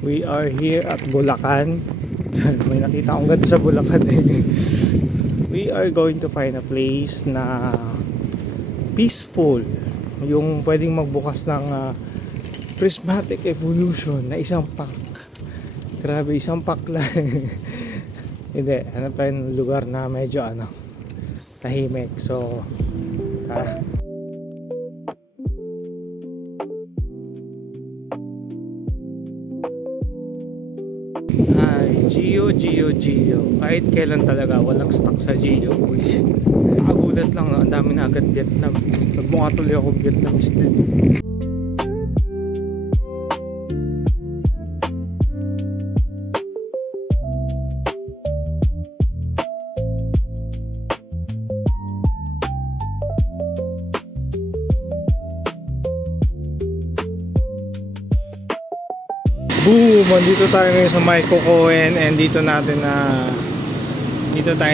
We are here at Bulacan. May nakita akong ganda sa Bulacan eh. We are going to find a place na peaceful. Yung pwedeng magbukas ng prismatic evolution na isang pack. Grabe, isang pack lang. Hindi, ano pa yung lugar na medyo tahimik. So, tara. Ay, Gio. Kahit kailan talaga, walang stock sa Gio. Nakagulat lang, no? Ang dami na agad Vietnam. Nagmukha tuloy ako Vietnamese din. Boom! Andito tayo ngayon sa May Kokoen and dito tayo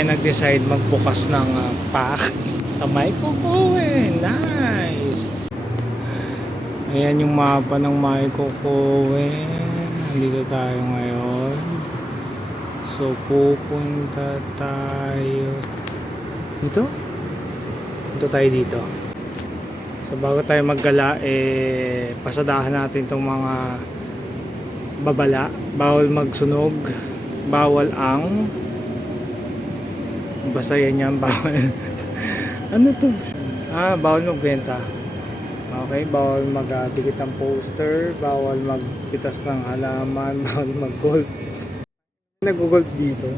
nag-decide magbukas ng pack sa May Kokoen. Nice! Ayan yung mapa ng May Kokoen. Andito tayo ngayon. So pupunta tayo dito. Punta tayo dito. So bago tayo maggala, pasadahan natin itong mga babala. Bawal magsunog, bawal ang basta yan bawal. Ano to? Bawal magbenta. Okay, bawal magdikit ng poster, bawal magpitas ng halaman, bawal mag-golf. Nag-golf dito.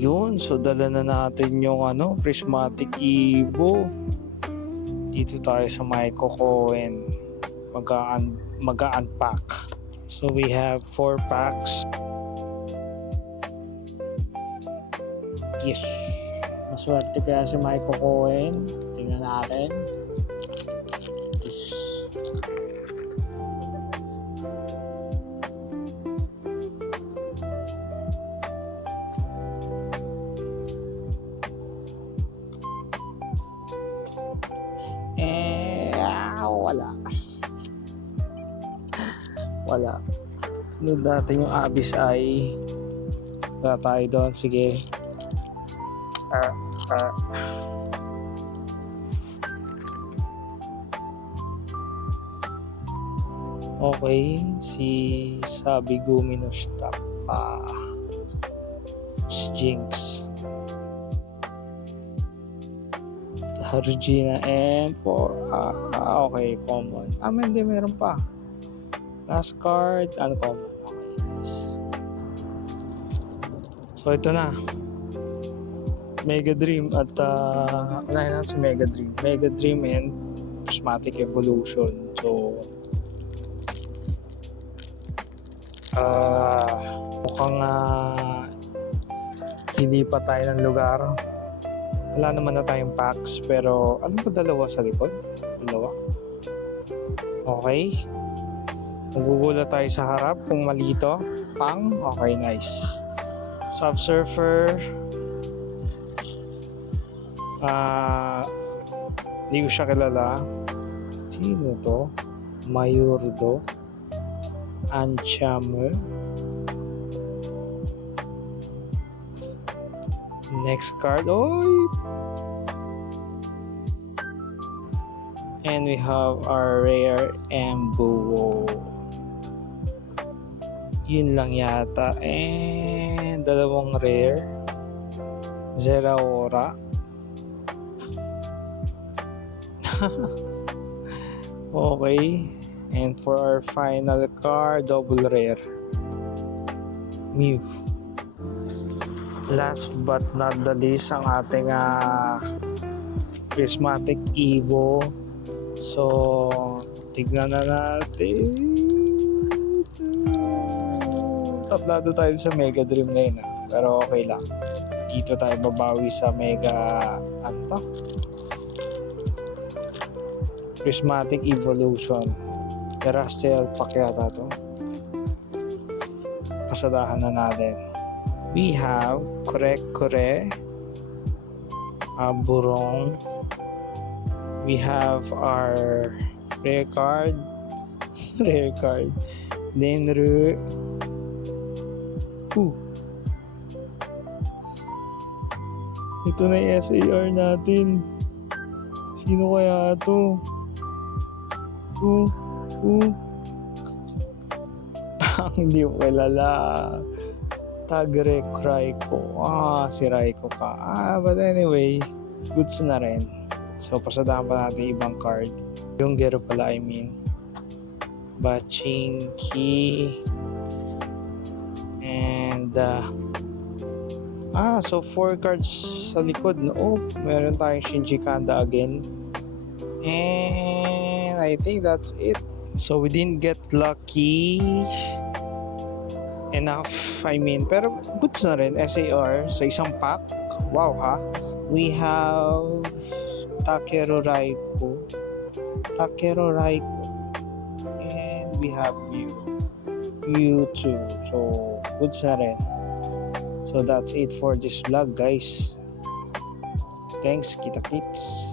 Yun, so dala na natin yung prismatic Evo. Dito tayo sa May Kokoen. Mag-unpack. So we have 4 packs. Yes. Maswerte kaya si May Kokoen. Tingnan natin. Yes. Wala. Sunod natin yung Abyss Eye. Wala tayo doon. Sige. Okay. Si Sabigumi no Shitapa. Si Jinx. Harujina and okay. Common. Hindi. Meron pa. Last card, common. Okay, nice. So ito na. Mega Dream at unahin natin si Mega Dream and Prismatic Evolution. So, mukhang lilipat tayo ng lugar. Wala naman na tayong packs, pero alam ko dalawa sa likod. Dalawa. Okay. Magugulat tayo sa harap kung mali ito. Pang. Okay, nice. Subsurfer. Hindi ko siya kilala. Sino to? Mayordo. Anchamer. Next card. Oy! And we have our rare Embuo. Yun lang yata. And dalawang rare. Zeraora. Okay. And for our final card, double rare. Mew. Last but not the least, ang ating Prismatic Evo. So, tignan na natin. Tablado tayo sa Mega Dream ngayon. Pero okay lang. Dito tayo babawi sa Mega... Ano to? Prismatic Evolution. Terrestrial pack yata to. Pasadahan na natin. We have Kure, Burong. We have our rare card. Rare card. Denru. Ito na yung SAR natin. Sino kaya ito? Hindi ko kilala. Tagre Raiko. Si Raiko ka. But anyway, goods na rin. So, pasadahan pa natin ibang card. Yung Gero pala, I mean. Bachinki. And, so 4 cards sa likod. No? Meron tayong Shinji Kanda again. And, I think that's it. So, we didn't get lucky enough, I mean, pero goods na rin, SAR sa isang pack. Wow ha. We have Takeru Raiko, and we have Mewtwo. So goods na rin. So that's it for this vlog, guys. Thanks, kita kits.